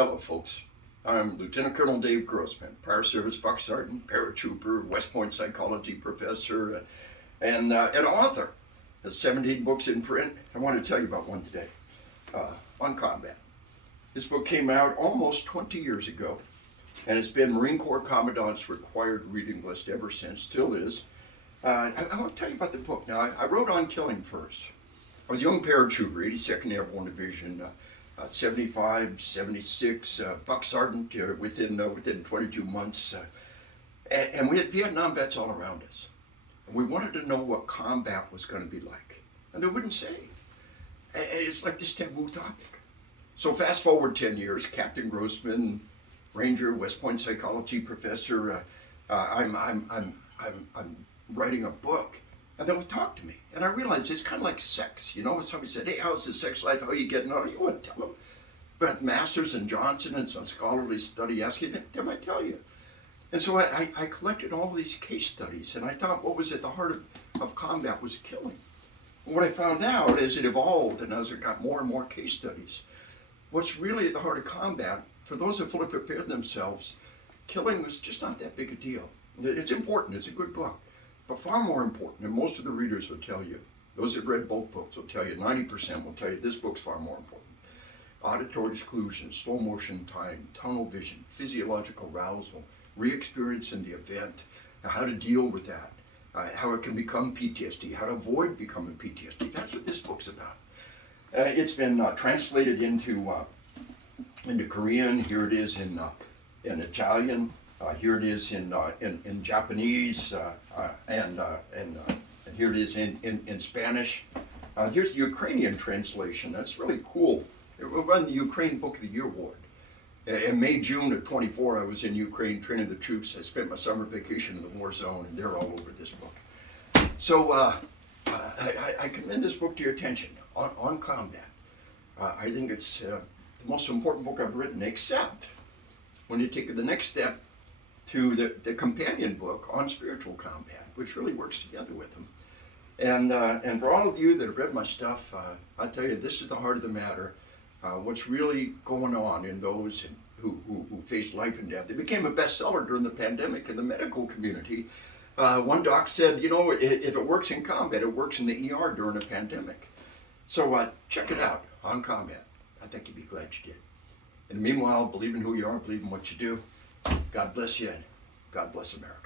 Hello, folks. I'm Lieutenant Colonel Dave Grossman, Fire Service Buck Sergeant, paratrooper, West Point psychology professor, and an author. There's 17 books in print. I want to tell you about one today, on combat. This book came out almost 20 years ago, and it's been Marine Corps Commandant's required reading list ever since, still is. I want to tell you about the book. Now, I wrote on killing first. I was a young paratrooper, 82nd Airborne Division, 75, 76, Buck Sergeant within 22 months. And we had Vietnam vets all around us. And we wanted to know what combat was going to be like. And they wouldn't say. It's like this taboo topic. So fast forward 10 years, Captain Grossman, Ranger, West Point psychology professor, I'm writing a book. And they would talk to me. And I realized it's kind of like sex. You know, when somebody said, hey, how's the sex life? How are you getting on? You wouldn't tell them. But Masters and Johnson and some scholarly study ask you, they might tell you. And so I collected all these case studies. And I thought what was at the heart of combat was killing. And what I found out is it evolved. And as I got more and more case studies, what's really at the heart of combat, for those that fully prepared themselves, killing was just not that big a deal. It's important. It's a good book. But far more important, and most of the readers will tell you, those that read both books will tell you, 90% will tell you this book's far more important. Auditory exclusion, slow motion time, tunnel vision, physiological arousal, re-experiencing the event, how to deal with that, how it can become PTSD, how to avoid becoming PTSD. That's what this book's about. It's been translated into Korean. Here it is in Italian. Here it is in Japanese, and here it is in Spanish. Here's the Ukrainian translation. That's really cool. It won the Ukraine Book of the Year award. In May, June of 24, I was in Ukraine training the troops. I spent my summer vacation in the war zone, and they're all over this book. So I commend this book to your attention on combat. I think it's the most important book I've written, except when you take the next step to the companion book on spiritual combat, which really works together with them. And for all of you that have read my stuff, I tell you, this is the heart of the matter. What's really going on in those who face life and death. It became a bestseller during the pandemic in the medical community. One doc said, you know, if it works in combat, it works in the ER during a pandemic. So check it out, On Combat. I think you'd be glad you did. And meanwhile, believe in who you are, believe in what you do. God bless you, and God bless America.